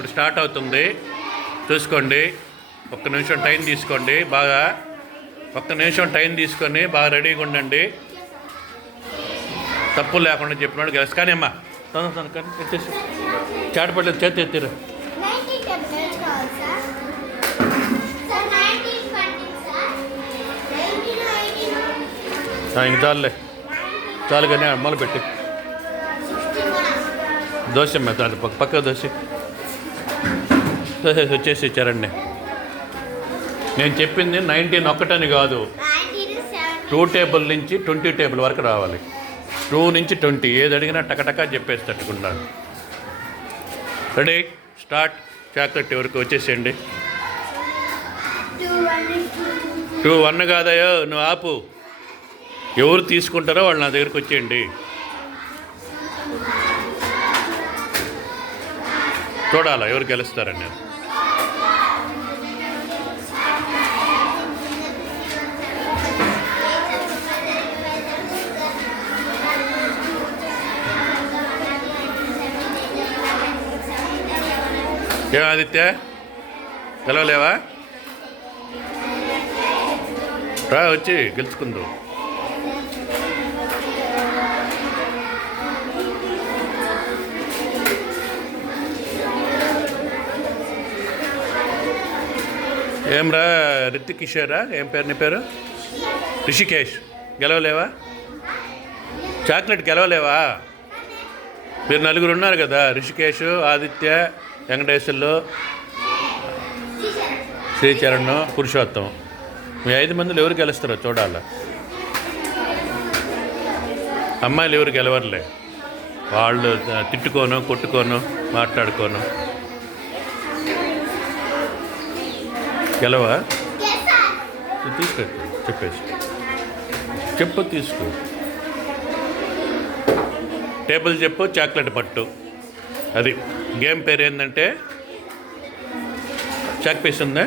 ఇప్పుడు స్టార్ట్ అవుతుంది, చూసుకోండి. ఒక్క నిమిషం టైం తీసుకోండి, బాగా ఒక్క నిమిషం టైం తీసుకొని బాగా రెడీగా ఉండండి. తప్పు లేకుండా చెప్పినాడు గెలుసు. కానీ అమ్మా కానీ ఎత్తేసి చాటపడలేదు, చేతి ఎత్తిరు. ఇంక చాలులే, చాలు కానీ మొదలు పెట్టి దోశ దాని పక్క దోశ వచ్చేసి ఇచ్చారండి. నేను చెప్పింది 19 ఒక్కటని కాదు, 2 టేబుల్ నుంచి 20 టేబుల్ వరకు రావాలి. 2 నుంచి 20 ఏది అడిగినా టకటకా చెప్పేసి తట్టుకున్నాను. Ready, start. చాక్లెట్ వరకు వచ్చేసేయండి. 2-1 కాదయో, నువ్వు ఆపు. ఎవరు తీసుకుంటారో వాళ్ళు నా దగ్గరికి వచ్చేయండి. చూడాలా ఎవరు గెలుస్తారని. ఏం ఆదిత్య, గెలవలేవా? రా వచ్చి గెలుచుకుందు. ఏమ్రా రితిక్ కిషోరా, ఏం పేరు నీ పేరు? రిషికేష్, గెలవలేవా? చాక్లెట్ గెలవలేవా? మీరు 4 ఉన్నారు కదా, రిషికేష్, ఆదిత్య, వెంకటేశ్వర్లు, శ్రీచరణ్, పురుషోత్తం. మీ 5 మందిలో ఎవరు గెలుస్తారో చూడాలా. అమ్మాయిలు ఎవరు గెలవర్లే, వాళ్ళు తిట్టుకోను కొట్టుకోను మాట్లాడుకోను. గెలవా? తీసుకెట్టు చెప్పేసి చెప్పు, తీసుకో. టేబుల్ చెప్పు, చాక్లెట్ పట్టు. అది గేమ్ పేరు ఏంటంటే చాక్ పీస్ ఉందా?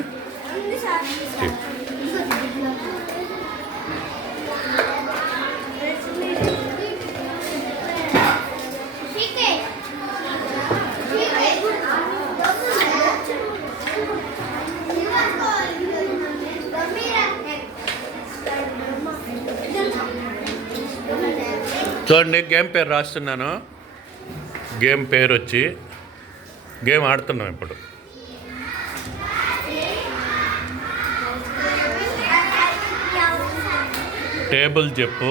చూడండి, గేమ్ పేరు రాస్తున్నాను. గేమ్ పేరు వచ్చి గేమ్ ఆడుతున్నాం ఇప్పుడు. టేబుల్ చెప్పు,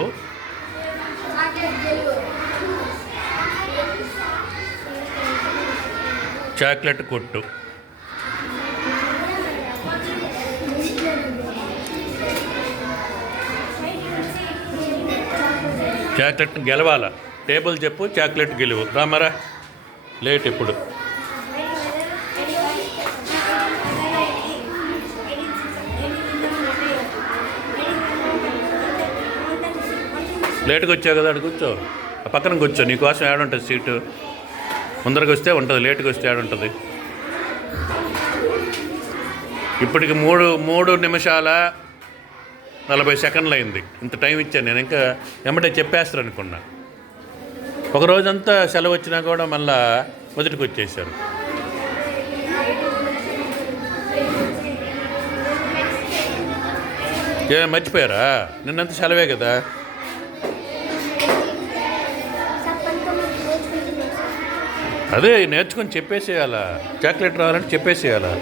చాక్లెట్ కొట్టు. చాక్లెట్ గెలవాలా. టేబుల్ చెప్పు, చాక్లెట్ గెలువు. రామరా, లేట్ ఇప్పుడు. లేట్గా వచ్చావు కదా, అటు కూర్చో, ఆ పక్కన కూర్చో. నీకోసం ఏడుంటుంది సీటు. ముందరకు వస్తే ఉంటుంది, లేట్గా వస్తే ఏడుంటుంది. ఇప్పటికి 3 నిమిషాల 40 సెకండ్లు అయింది. ఇంత టైం ఇచ్చాను నేను, ఇంకా ఎమ్మటే చెప్పేస్తారు అనుకున్నా. ఒక రోజంతా సెలవు వచ్చినా కూడా మళ్ళా మొదటికి వచ్చేసారు. ఏమైనా మర్చిపోయారా? నిన్నంత సెలవే కదా. అదే నేర్చుకొని చెప్పేసేయాలా. చాక్లెట్ రావాలంటే చెప్పేసేయాలా.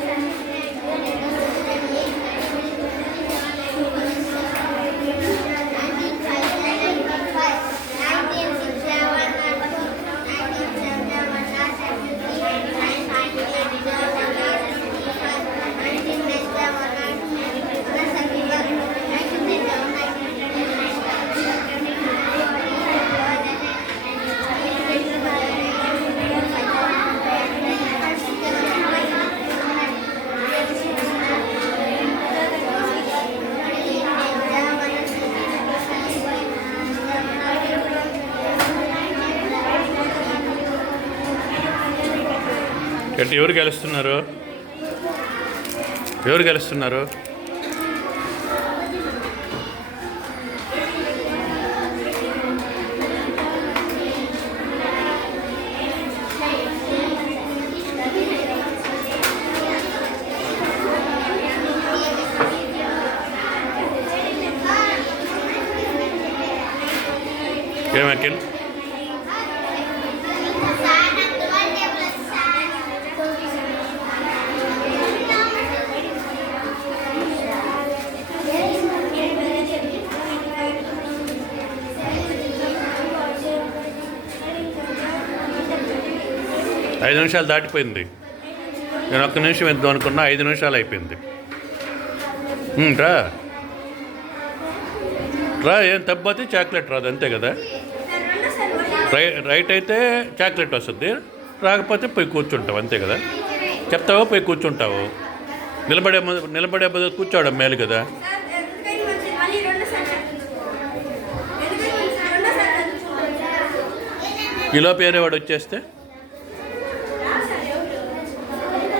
అంటే ఎవరు గెలుస్తున్నారు? ఎవరు గెలుస్తున్నారు? ఏం అఖిల్? ఐదు నిమిషాలు దాటిపోయింది. నేను ఒక్క నిమిషం ఇద్దాం అనుకున్నా, 5 నిమిషాలు అయిపోయింది. రా రా, ఏం తప్పతే చాక్లెట్ రాదు, అంతే కదా. రైట్ అయితే చాక్లెట్ వస్తుంది, రాకపోతే పోయి కూర్చుంటావు, అంతే కదా. చెప్తావో పోయి కూర్చుంటావు. నిలబడే బదులు కూర్చోవడం మేలు కదా. ఈలోపు వేరేవాడు వచ్చేస్తే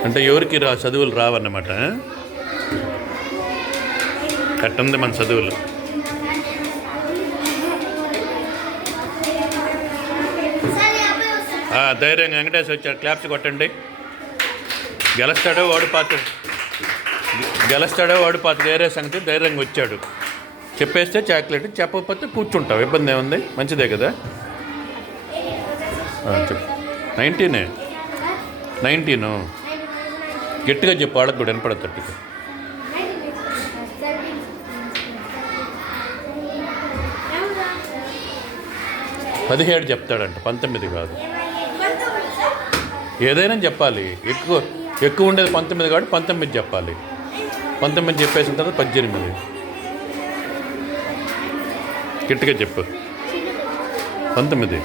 అంటే ఎవరికి చదువులు రావన్నమాట. కట్టుంది మన చదువులు. ధైర్యంగా వెంకటేష్ వచ్చాడు, క్లాప్స్ కొట్టండి. గెలుస్తాడో ఓడిపోతాడు వేరే సంగతి. ధైర్యంగా వచ్చాడు, చెప్పేస్తే చాక్లెట్, చెప్పకపోతే కూర్చుంటావు, ఇబ్బంది ఏముంది, మంచిదే కదా. చెప్పు. 19 గట్టిగా చెప్పు, ఆడకు కూడా వినపడతట్టుగా. 17 చెప్తాడంట, 19 కాదు. ఏదైనా చెప్పాలి, ఎక్కువ ఉండేది 19 కాబట్టి 19 చెప్పాలి. 19 చెప్పేసిన తర్వాత 18. గట్టిగా చెప్పు. 19.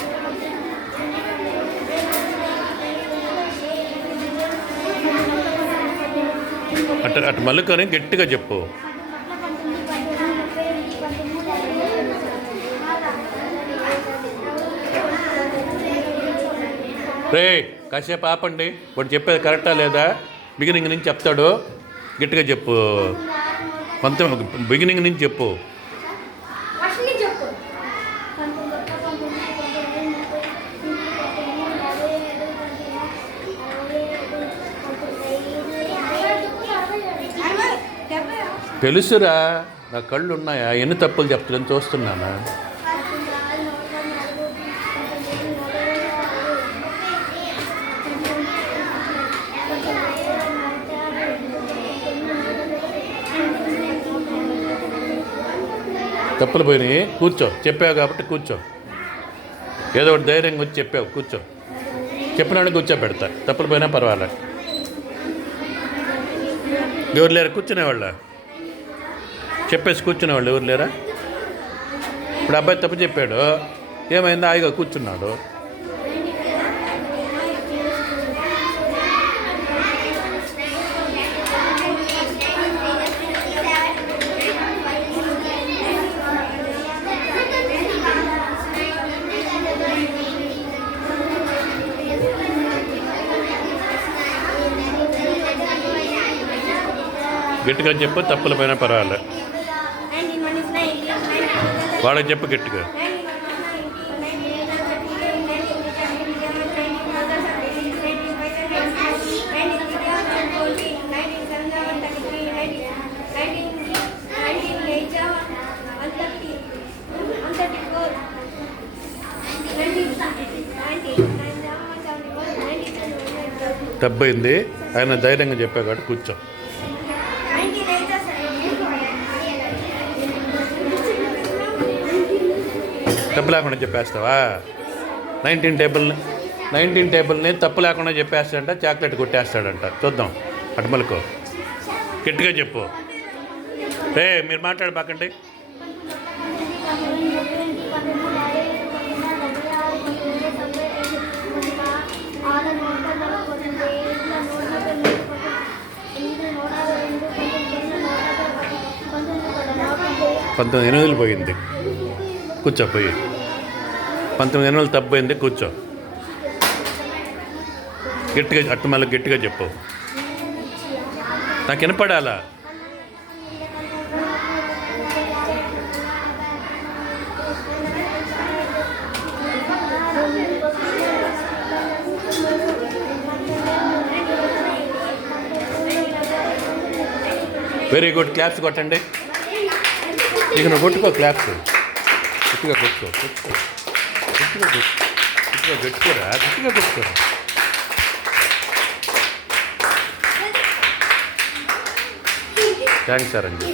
అటు మళ్ళుకొని గట్టిగా చెప్పు. రే కాసేపు ఆపండి, వాడు చెప్పేది కరెక్టా లేదా, బిగినింగ్ నుంచి చెప్తాడు, గట్టిగా చెప్పు. 19 బిగినింగ్ నుంచి చెప్పు. తెలుసురా, నా కళ్ళు ఉన్నాయా, ఎన్ని తప్పులు చెప్తారని చూస్తున్నానా. తప్పులు పోయినాయి, కూర్చో. చెప్పావు కాబట్టి కూర్చో, ఏదో ఒకటి ధైర్యంగా వచ్చి చెప్పావు, కూర్చో. చెప్పినాడు కూర్చోబెడతా, తప్పులు పోయినా పర్వాలే. ఎవరు లేరా కూర్చునేవాళ్ళ? చెప్పేసి కూర్చునేవాళ్ళు ఎవరు లేరా? ఇప్పుడు అబ్బాయి తప్పు చెప్పాడు, ఏమైందో హాయిగా కూర్చున్నాడు. గట్టిగా చెప్పు, తప్పుల పైన పర్వాలే. వాళ్ళకి చెప్పు గట్టిగా. డబ్బైంది, ఆయన ధైర్యంగా చెప్పా కాబట్టి కూర్చో. తప్పు లేకుండా చెప్పేస్తావా? 19 టేబుల్ని తప్పు లేకుండా చెప్పేస్తాడంట, చాక్లెట్ కొట్టేస్తాడంట. చూద్దాం, అటు మలుకో, గట్టిగా చెప్పు. మీరు మాట్లాడబాకండి. $19 పోయింది, కూర్చోపోయి. 19 తప్పోయింది, కూర్చో. గట్టిగా అట్టు మళ్ళీ గట్టిగా చెప్పు, నాకు వినపడాలా. వెరీ గుడ్, క్లాప్స్ కొట్టండి. ఇక నువ్వు కొట్టుకో, క్లాప్స్ గట్టిగా కొట్టుకో. గట్టిగా పెట్టుకోరా, గట్టిగా పెట్టుకోరా. థ్యాంక్స్ సార్ అండి.